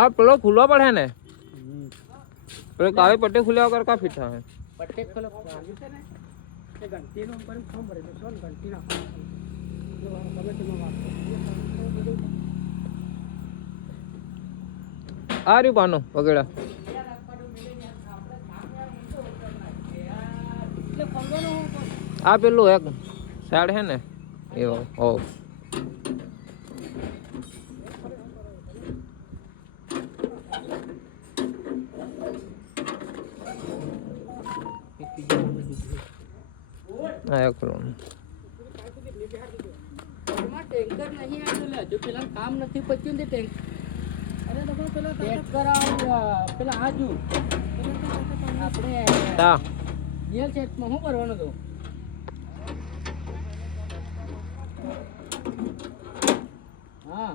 આ પેલો ખુલ્લો પડે ને પેલો કાળી પટ્ટી ખુલ્યા વગર કા ફિટ થાય પટ્ટી ખોલો છે ને તે ઘંટી નો પર ફોર્મ ભરે તો સોન ઘંટી નાખો ગમે તેમાં વાત આ રહ્યું પાનું વગેરે આ પેલું એક સાઈડ હે ને એવો ઓ આયા ખોલો ટેન્કર નહીં આવ્યો લે જો પેલા કામ નથી પચ્યું ને ટેન્ક અરે તો પેલા ટેન્કર પેલા આજુ આપણે તા રિયલ સેટમાં શું કરવાનું તો હા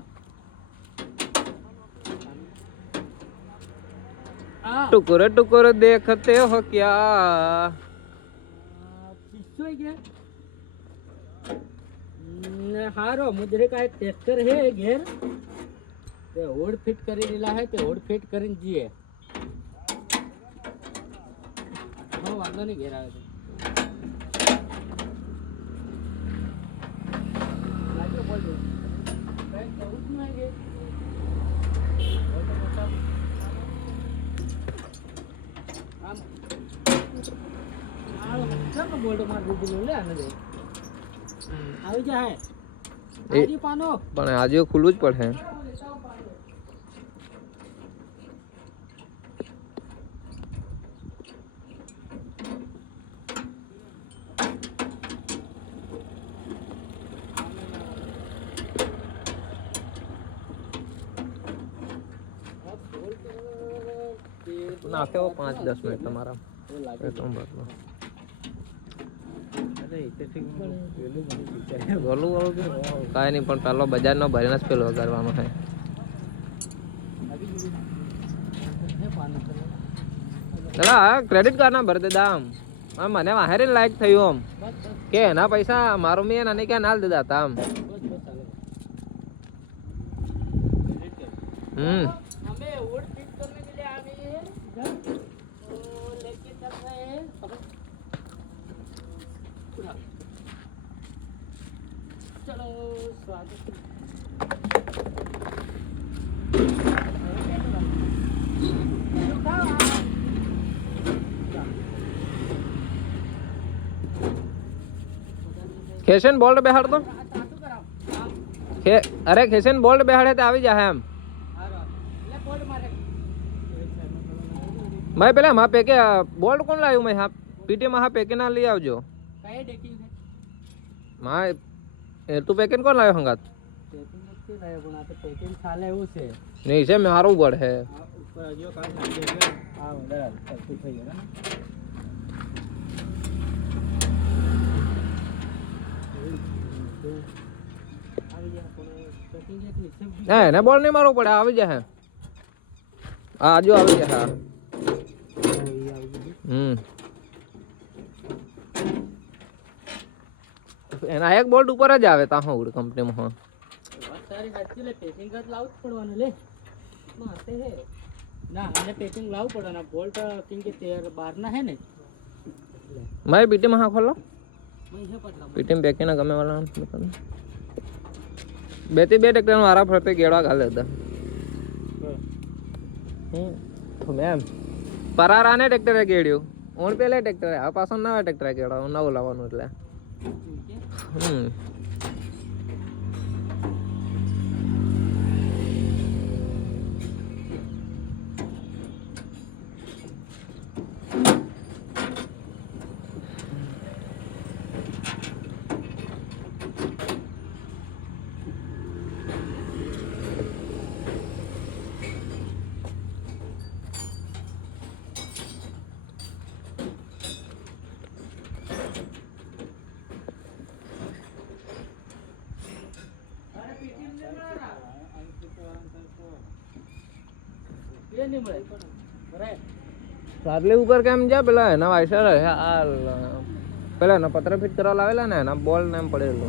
टुकुर टुकुर देखते हो क्या हारो मुझे का एक ट्रैक्टर है घेर ते होड़ फिट करी रेला है ते होड़ फिट करीन जीए हो वांधो नहीं घेर आवे लाइट बोल दो कहीं बहुत नहीं है गे आम आलो सब बोल्ड मार दीजिए ले आने दे આવી જાય આજી પાનો પણ આજે ખુલ્લું જ પડે નાખે 5-10 મિનિટ તમારા કાંઈ નહીં પણ પેલો બજારનો ભરીને જ પેલો વગાડવાનો છે દાદા ક્રેડિટ કાર્ડ ના ભરી દે દામ મને વાહેરે લાયક થયું આમ કે એના પૈસા મારો મેં અને ક્યાં ના દીધા હતા આમ हमें वोट फिट करने के लिए आ गए हैं इधर तो लेके चल रहे हैं चलो स्वागत ખેશન બોલ્ટ બેહાડ તો અરે ખેશન બોલ્ટ બેહાડે તો આવી જાય એમ मैं पहले वहाँ पे के बोल्ट कौन लायू मैं यहाँ पीटी में हाँ पेके ना ले आओ जो कहीं देखी है माँ तू पेकेन कौन लायो हंगात पेकिंग मत लायो बना तो पेकिंग साले उसे नहीं से में हारू बड़ है ऊपर जो का देगा हां उधर सब कुछ है ना नहीं ना बॉल नहीं मारो पड़े आवी जाए आ जो आवी जाए એના એક બોલ્ટ ઉપર જ આવે તા હું કંપનીમાં હા વાત સારી સાચી લે પેકિંગ જ લાવવું પડવાનું લે માતે હે ના અને પેકિંગ લાવવું પડવાના બોલ્ટ કેમ કે તેર બાર ના હે ને મારે પીટી માં હા ખોલો मैं ये पतला પીટી માં પેકે ના ગમે વાળા બતાવો બે થી બે ટ્રેક્ટર મારા ફરતે ગેડા ગાલે હતા મેમ પરારાને ટ્રેક્ટરે ગેડ્યું ઓન પેલે ટ્રેક્ટરે આ પાછો નવા ટ્રેક્ટરે ગેડા નવું લાવવાનું એટલે ये नहीं मिले अरे સારલે ઉપર કેમ જા પેલા એના વાયસર પેલા એના પત્ર ફિટ કરવા લાવેલા ને એના બોલ ને એમ પડેલો